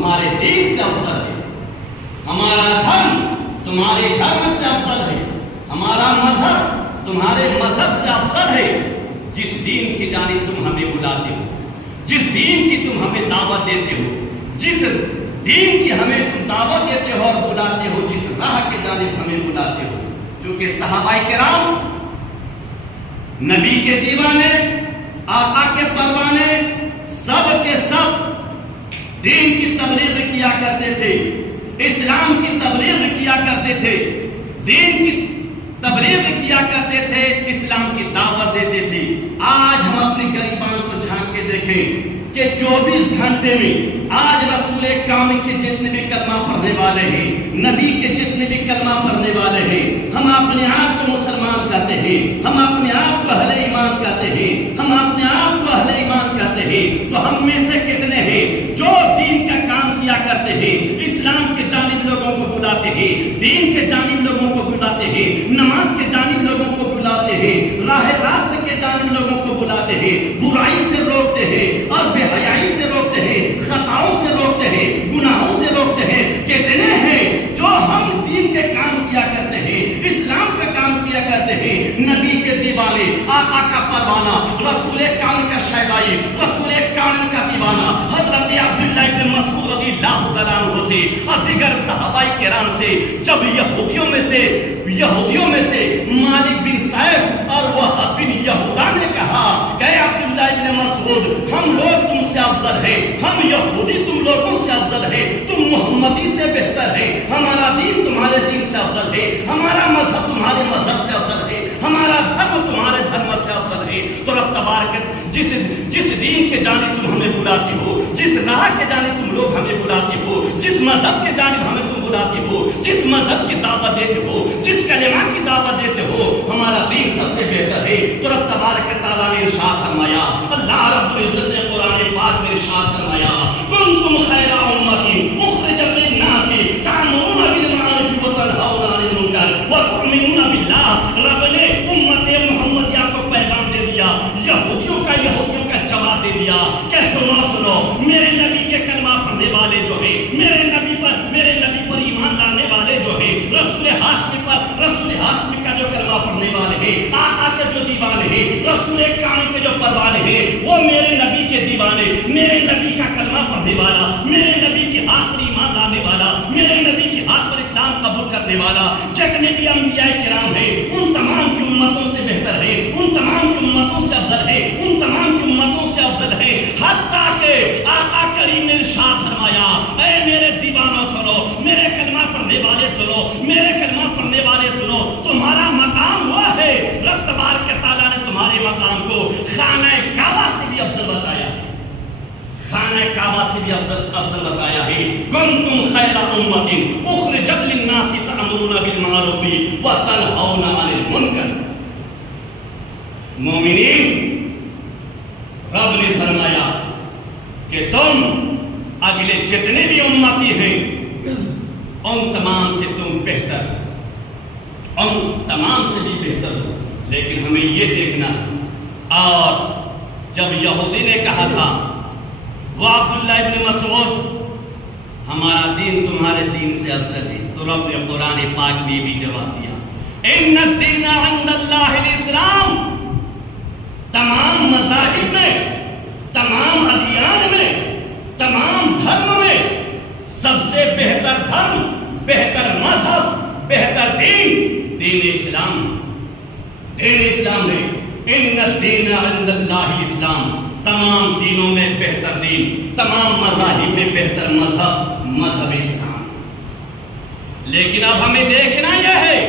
تمہارے دین سے افضل ہے، ہمارا دھرم تمہارے دھرم سے افضل ہے، ہمارا مذہب تمہارے مذہب سے افضل ہے۔ جس دین کی جانب تم ہمیں بلاتے ہو، جس دین کی تم ہمیں دعوت دیتے ہو، جس دین کی ہمیں تم دعوت دیتے ہو اور بلاتے ہو، جس راہ کے جانب ہمیں بلاتے ہو۔ چونکہ صحابہ کرام نبی کے دیوانے، آقا کے پروانے، سب کے سب دین کی تبلیغ کیا کرتے تھے، اسلام کی تبلیغ کیا کرتے تھے، دین کی تبلیغ کیا کرتے تھے، اسلام کی دعوت دیتے تھے۔ آج ہم اپنے گریبان کو جھانک کے دیکھیں کہ 24 گھنٹے میں آج رسول کامل کے جتنے بھی کلمہ پڑھنے والے ہیں، نبی کے جتنے بھی کلمہ پڑھنے والے ہیں، ہم اپنے آپ کو مسلمان کہتے ہیں، ہم اپنے آپ کو اہل ایمان کہتے ہیں، ہم اپنے آپ کو اہل ایمان کہتے ہیں، تو ہم میں سے کتنے ہیں جو دین کا کام کیا کرتے ہیں، اسلام کے جانب لوگوں کو بلاتے ہیں، دین کے جانب لوگوں کو بلاتے ہیں، نماز کے جانب لوگوں کو بلاتے ہیں، راہ راست کے جانب لوگوں کو بلاتے ہیں، برائی سے روکتے ہیں اور بے حیائی سے روکتے ہیں، خطاؤں سے روکتے ہیں، گناہوں سے روکتے ہیں۔ کتنے ہیں جو ہم دین کے کام کیا کرتے ہیں، اسلام کا کام کیا کرتے ہیں، نبی کے دیوانے، آقا کا پروانہ، رسول کامل کا شہبائی، رسول کامل کا دیوانہ حضرت عبداللہ ابن مسعود رضی اللہ تعالیٰ عنہ سے اور دیگر صحابہ کرام سے جب یہودیوں میں سے مالک بن سیف اور وہب بن یہودا نے کہا کہ اے عبداللہ ابن مسعود، ہم لوگ تم سے افضل ہیں، ہم یہودی تم لوگوں سے افضل ہیں، تم محمدی سے بہتر ہے، ہمارا دین تمہارے دین سے افضل ہے، ہمارا مذہب تمہارے مذہب سے افضل ہے، ہمارا دھرم تمہارے دھرم سے افضل ہے۔ تو رب تبارک جس دین کے جانب تم ہمیں بلاتے ہو، جس راہ کے جانب تم لوگ ہمیں بلاتے ہو، جس مذہب کے جانب ہمیں تم بلاتے ہو، جس مذہب کی دعوت دیتے ہو، جس کلمہ کی دعوت دیتے ہو، ہمارا دین سب سے بہتر ہے۔ تو رب تبارک تعالیٰ نے ارشاد فرمایا، اللہ رب العزت نے قرآن پاک میں ارشاد فرمایا، کنتم خیر امۃ اخرجت للناس تأمرون بالمعروف وتنہون عن المنکر وتؤمنون باللہ۔ رب نے امت محمدیہ کو پیغام دے دیا، یہودیوں کا جواب دے دیا کہ سنو میرے نبی کے کلمہ پڑھنے والے جو ہیں، میرے نبی پر ایمان لانے والے جو ہیں، رسول ہاشمی کا جو کلمہ پڑھنے والے ہیں، آقا کے جو دیوانے ہیں، رسول کامل کے جو پروانے ہیں، وہ میرے نبی کے دیوانے، میرے نبی کا کلمہ پڑھنے والا، میرے نبی کے ہاتھ پر ایمان لانے والا، میرے نبی کے ہاتھ پر اسلام قبول کرنے والا جتنے بھی انبیاء کرام ہیں، ان تمام کی امتوں سے بہتر ہے، ان تمام کی امتوں سے افضل ہے، ان تمام کی امتوں سے افضل ہے۔ حتیٰ کہ آقا کریم نے ارشاد فرمایا، اے میرے دیوانوں سنو، میرے کلمہ پڑھنے والے سنو، میرے کلمہ پڑھنے والے سنو، تمہارا مقام وہ ہے، رب تبارک تعالیٰ نے تمہارے مقام کو خانہ کعبہ سے بھی افضل بتایا، خانہ کعبہ سے بھی افضل بتایا ہے۔ کنتم خیر امۃ اخرجت للناس تأمرون بالمعروف وتنہون عن المنکر۔ مومنین، رب نے فرمایا کہ تم اگلے جتنے بھی امتی ہیں ان تمام سے تم بہتر، ان تمام سے بھی بہتر ہو، لیکن ہمیں یہ دیکھنا۔ اور جب یہودی نے کہا تھا وہ عبداللہ ابن مسعود، ہمارا دین تمہارے دین سے افضل ہے، تو رب نے قرآن پاک میں بھی جواب دیا، ان الدین عند اللہ الاسلام۔ تمام مذاہب میں، تمام ادیان میں، تمام دھرم میں سب سے بہتر دھرم، بہتر مذہب، بہتر دین اسلام، دین اسلام ہے۔ ان الدین عند اللہ اسلام، تمام دینوں میں بہتر دین، تمام مذاہب میں بہتر مذہب اسلام۔ لیکن اب ہمیں دیکھنا یہ ہے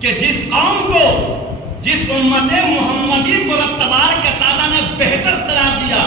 کہ جس قوم کو، جس امت محمدی کو رب تبارک تعالیٰ نے بہتر قرار دیا،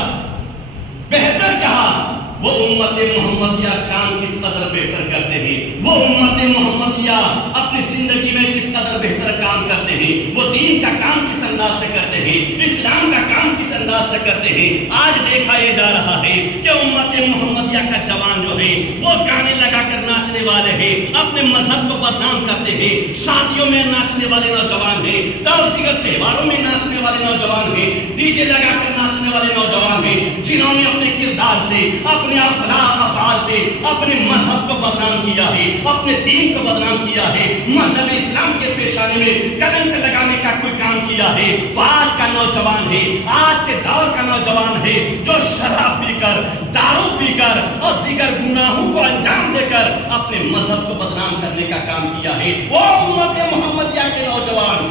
بہتر کہا، وہ امت محمدیہ کام کس قدر بہتر کرتے ہیں، وہ امت محمدیہ اپنی زندگی میں کس قدر بہتر کام کرتے ہیں، وہ دین کا کام کس انداز سے کرتے ہیں، اسلام کا کام کس انداز سے کرتے ہیں۔ آج دیکھا یہ جا رہا ہے کہ امت محمدیہ کا جوان جو ہیں، وہ گانے لگا کر ناچنے والے ہیں، اپنے مذہب کو بدنام کرتے ہیں، شادیوں میں ناچنے والے نوجوان ہیں، اور دیگر تہواروں میں ناچنے والے نوجوان ہیں، ڈی جے لگا کر ناچنے والے نوجوان ہیں، جنہوں نے اپنے کردار سے، اپنے افعال سے اپنے مذہب کو بدنام کیا ہے، اپنے دین کو بدنام کیا ہے، مذہب اسلام کے پیشانے میں کلنک لگانے کا کوئی کام کیا ہے۔ آج کا نوجوان ہے، آج کے دور کا نوجوان ہے جو شراب پی کر، دارو پی کر اور دیگر گناہوں کو انجام دے کر اپنے مذہب کو بدنام کرنے کا کام کیا ہے۔ وہ امت محمدیہ کے نوجوان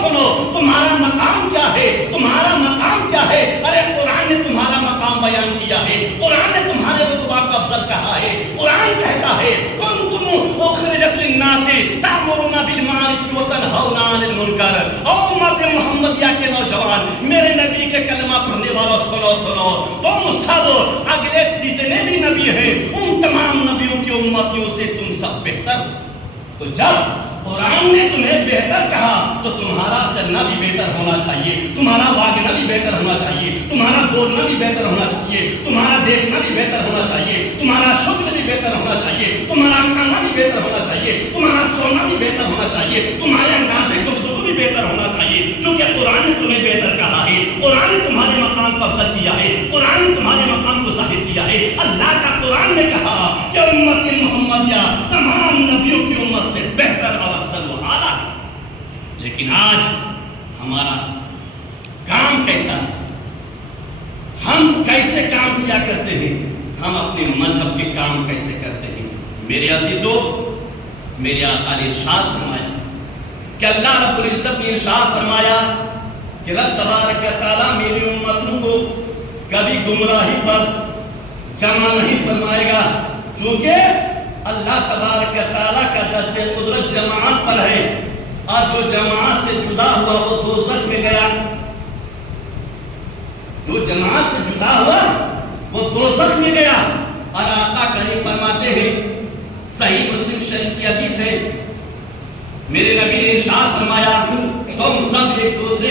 سنو، تمہارا مقام کیا ہے؟ تمہارا مقام کیا ہے؟ ارے قرآن نے تمہارا مقام بیان کیا ہے، قرآن نے تمہارے رتبہ کو افضل کہا ہے۔ قرآن کہتا ہے کنتم اخرجت للناس تأمرون بالمعروف وتنہون عن المنکر۔ او امت محمدیہ کے نوجوان، میرے نبی کے کلمہ پڑھنے والوں سنو، تم سب اگلے جتنے بھی نبی ہیں ان تمام نبیوں کی امتیوں سے تم سب بہتر۔ تو جب قرآن نے تمہیں بہتر کہا تو تمہارا چلنا بھی بہتر ہونا چاہیے، تمہارا واگنا بھی بہتر ہونا چاہیے، تمہارا بولنا بھی بہتر ہونا چاہیے، تمہارا دیکھنا بھی بہتر ہونا چاہیے، تمہارا شکل بھی بہتر ہونا چاہیے، تمہارا کھانا بھی بہتر ہونا چاہیے، تمہارا سونا بھی بہتر ہونا چاہیے، تمہارے انداز گفتگو بھی بہتر ہونا چاہیے، کیونکہ قرآن نے تمہیں بہتر کہا ہے، قرآن نے تمہارے مقام کو افضل کیا ہے، قرآن نے تمہارے مقام کو ظاہر کیا ہے۔ اللہ کا قرآن نے کہا کہ امت محمدیہ تمام نبیوں کی امت سے بہتر اور افضل و اعلیٰ ہے۔ لیکن آج ہمارا کام کیسا ہے؟ ہم کیسے کام کیا کرتے ہیں؟ ہم اپنے مذہب کے کام کیسے کرتے ہیں؟ میرے عزیزوں، میرے آقا نے ارشاد فرمایا کہ اللہ رب العزت نے ارشاد فرمایا کہ رب تبارک و تعالیٰ میری امتوں کو کبھی گمراہی پر جمع نہیں فرمائے گا، چونکہ اللہ تبارک و تعالیٰ کا دست قدرت جماعت پر ہے، اور جو جماعت سے جدا ہوا وہ دوزخ میں گیا، جو جماعت سے جدا ہوا وہ دوزخ میں گیا۔ اور آقا کریم فرماتے ہیں، صحیح مسلم شریف کی حدیث ہے، میرے نبی نے ارشاد فرمایا تم سب ایک دوسرے